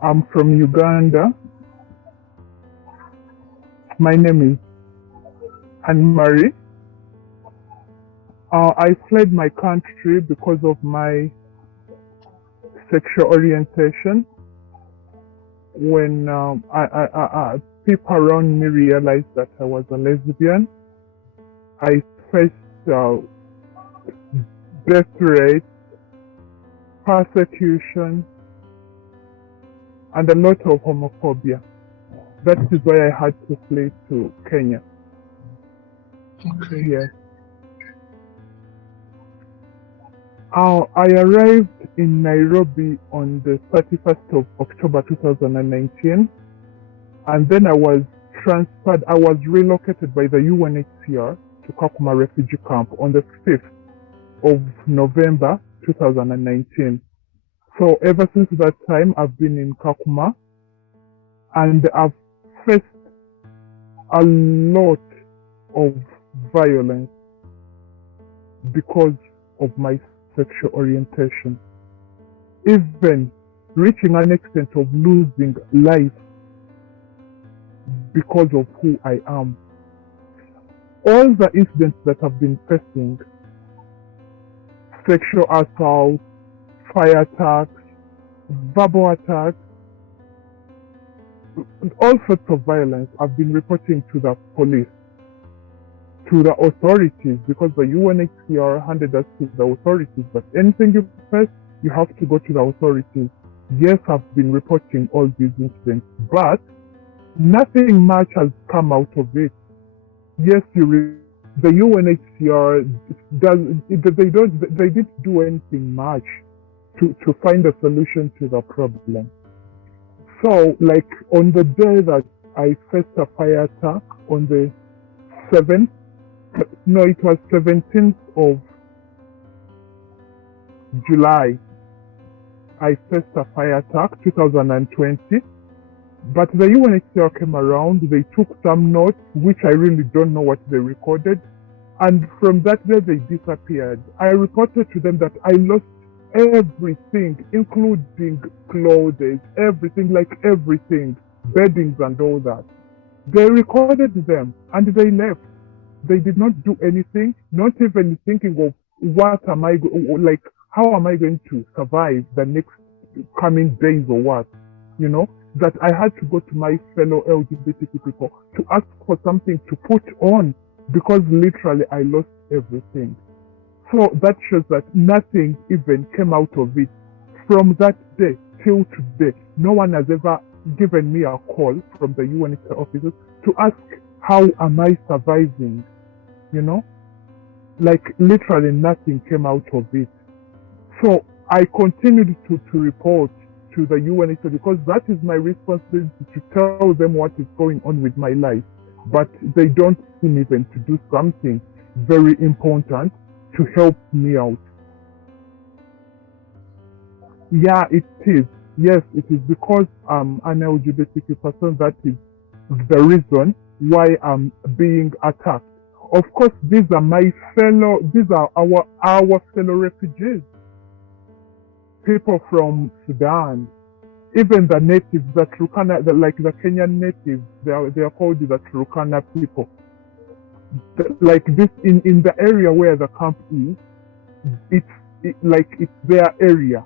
I'm from Uganda. My name is Anne-Marie. I fled my country because of my sexual orientation. When people around me realized that I was a lesbian, I faced death rates, persecution, and a lot of homophobia. That is why I had to flee to Kenya. Okay. Yes. I arrived in Nairobi on the 31st of October 2019, and then I was relocated by the UNHCR to Kakuma refugee camp on the 5th of November 2019. So ever since that time, I've been in Kakuma, and I've faced a lot of violence because of my sexual orientation, even reaching an extent of losing life because of who I am. All the incidents that I've been facing, sexual assault, fire attacks, verbal attacks, all sorts of violence, I've been reporting to the police, to the authorities, because the UNHCR handed us to the authorities. But anything you face, you have to go to the authorities. Yes, I've been reporting all these incidents, but nothing much has come out of it. Yes, the UNHCR they didn't do anything much to find a solution to the problem. So, like on the day that I faced a fire attack on the 7th, no, it was 17th of July, I faced a fire attack, 2020. But the UNHCR came around, they took some notes, which I really don't know what they recorded. And from that day, they disappeared. I reported to them that I lost everything, including clothes, everything, beddings and all that. They recorded them and they left. They did not do anything, not even thinking of how am I going to survive the next coming days or what, that I had to go to my fellow LGBTQ people to ask for something to put on, because literally I lost everything. So that shows that nothing even came out of it. From that day till today, no one has ever given me a call from the UNHCR officers to ask how am I surviving, literally nothing came out of it. So I continued to report to the UNHCR, because that is my responsibility, to tell them what is going on with my life. But they don't seem even to do something very important to help me out. Yeah, it is. Yes, it is because I'm an LGBTQ person. That is the reason why I'm being attacked. Of course, these are our fellow refugees, people from Sudan, even the natives, the Turkana, the Kenyan natives, they are called the Turkana people. Like this, in the area where the camp is, it's their area.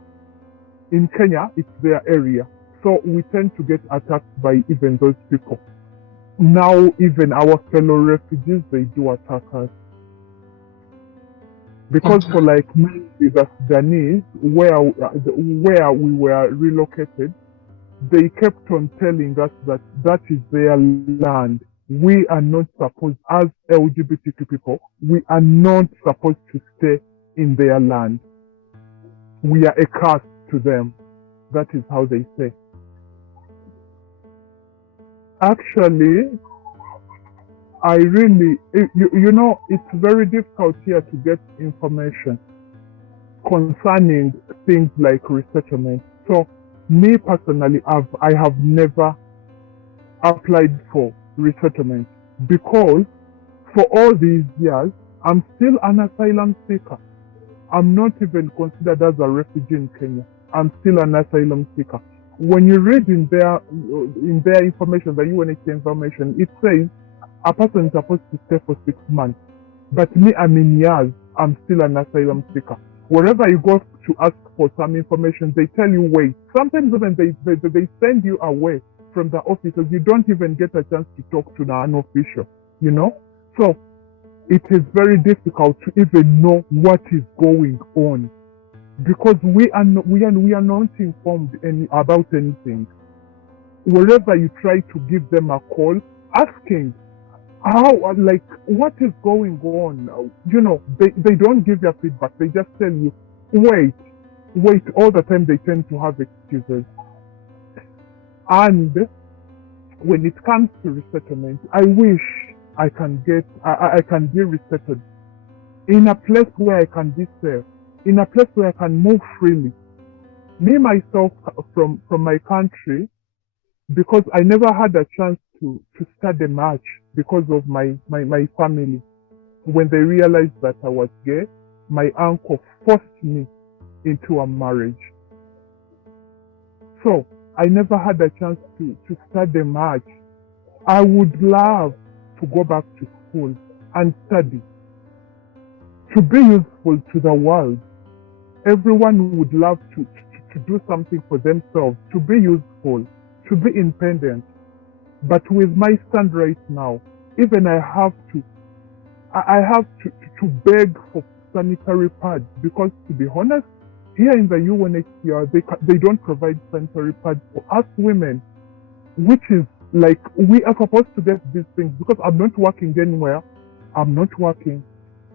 In Kenya, it's their area. So we tend to get attacked by even those people. Now, even our fellow refugees, they do attack us. Because for mainly the Sudanese, where we were relocated, they kept on telling us that is their land. We are not supposed, as LGBTQ people, we are not supposed to stay in their land. We are a curse to them. That is how they say. Actually, I really, it's very difficult here to get information concerning things like resettlement. So, me personally, I have never applied for resettlement, because for all these years, I'm still an asylum seeker. I'm not even considered as a refugee in Kenya. I'm still an asylum seeker. When you read in their information, the UNHCR information, it says a person is supposed to stay for 6 months. But me, I'm in years. I'm still an asylum seeker. Wherever you go to ask for some information, they tell you wait. Sometimes even they send you away from the offices. You don't even get a chance to talk to an official, you know? So it is very difficult to even know what is going on because we are not informed about anything. Wherever you try to give them a call, asking how, like, what is going on, you know, they don't give you feedback. They just tell you wait. All the time. They tend to have excuses. And when it comes to resettlement, I wish I can be resettled in a place where I can be safe, in a place where I can move freely. Me myself from my country, because I never had a chance to study much because of my family. When they realized that I was gay, my uncle forced me into a marriage. So I never had a chance to study much. I would love to go back to school and study, to be useful to the world. Everyone would love to do something for themselves, to be useful, to be independent. But with my stand right now, even I have to beg for sanitary pads because, to be honest, here in the UNHCR, they don't provide sanitary pads for us women, which is like we are supposed to get these things because I'm not working anywhere. I'm not working,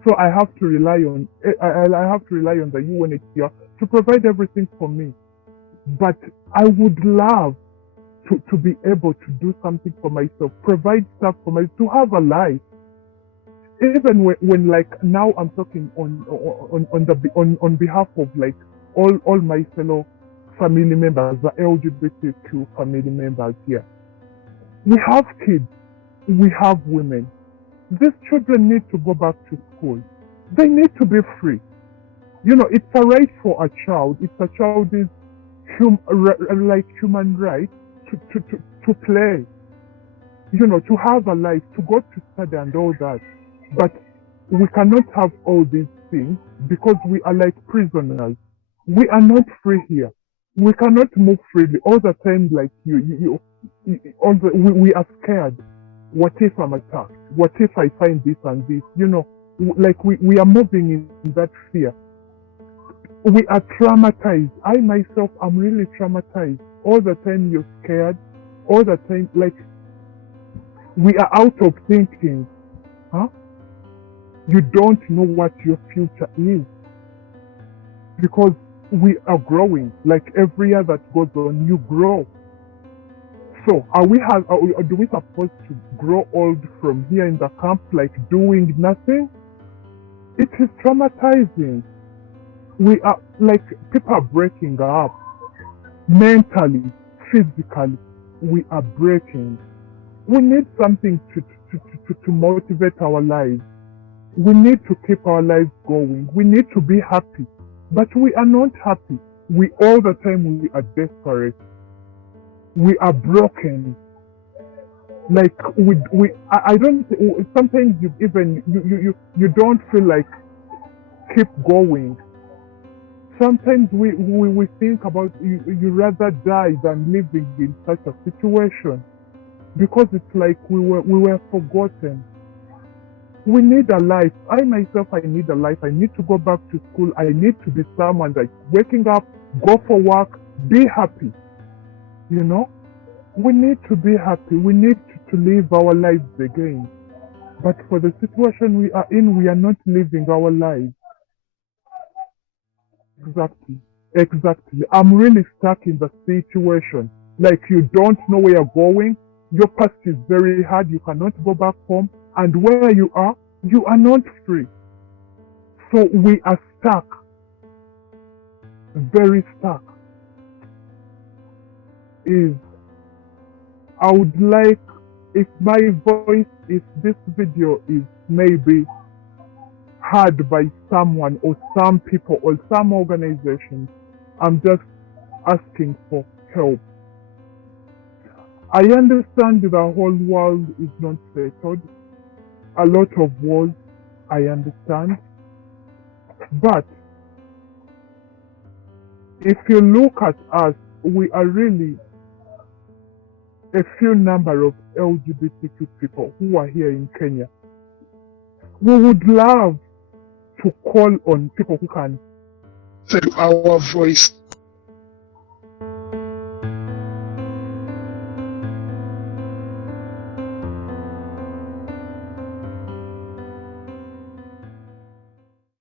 so I have to rely on the UNHCR to provide everything for me. But I would love to be able to do something for myself, provide stuff for myself, to have a life. Even when like now I'm talking on behalf of like all my fellow family members, the LGBTQ family members here. We have kids, we have women. These children need to go back to school. They need to be free. You know, it's a right for a child. It's a child's human right to play. You know, to have a life, to go to study and all that. But we cannot have all these things because we are like prisoners. We are not free here. We cannot move freely all the time. Like we are scared. What if I'm attacked? What if I find this and this? You know, like we are moving in that fear. We are traumatized. I myself am really traumatized. All the time you're scared. All the time, like, we are out of thinking. Huh? You don't know what your future is. Because we are growing. Like every year that goes on, you grow. So do we supposed to grow old from here in the camp, like doing nothing? It is traumatizing. We are like, people are breaking up mentally, physically. We are breaking. We need something to motivate our lives. We need to keep our lives going. We need to be happy. But we are not happy. All the time we are desperate. We are broken. Like I don't. Sometimes you don't feel like keep going. Sometimes we think about you rather die than living in such a situation because it's like we were forgotten. We need a life. I myself, I need a life. I need to go back to school. I need to be someone like waking up, go for work, be happy. You know, we need to be happy. We need to live our lives again. But for the situation we are in, we are not living our lives. Exactly. I'm really stuck in the situation. Like, you don't know where you're going. Your past is very hard. You cannot go back home. And where you are not free. So we are stuck. Very stuck. I would like, if this video is maybe heard by someone or some people or some organizations, I'm just asking for help. I understand the whole world is not settled. A lot of wars, I understand. But if you look at us, we are really a few number of LGBTQ people who are here in Kenya. We would love to call on people who can Through our voice.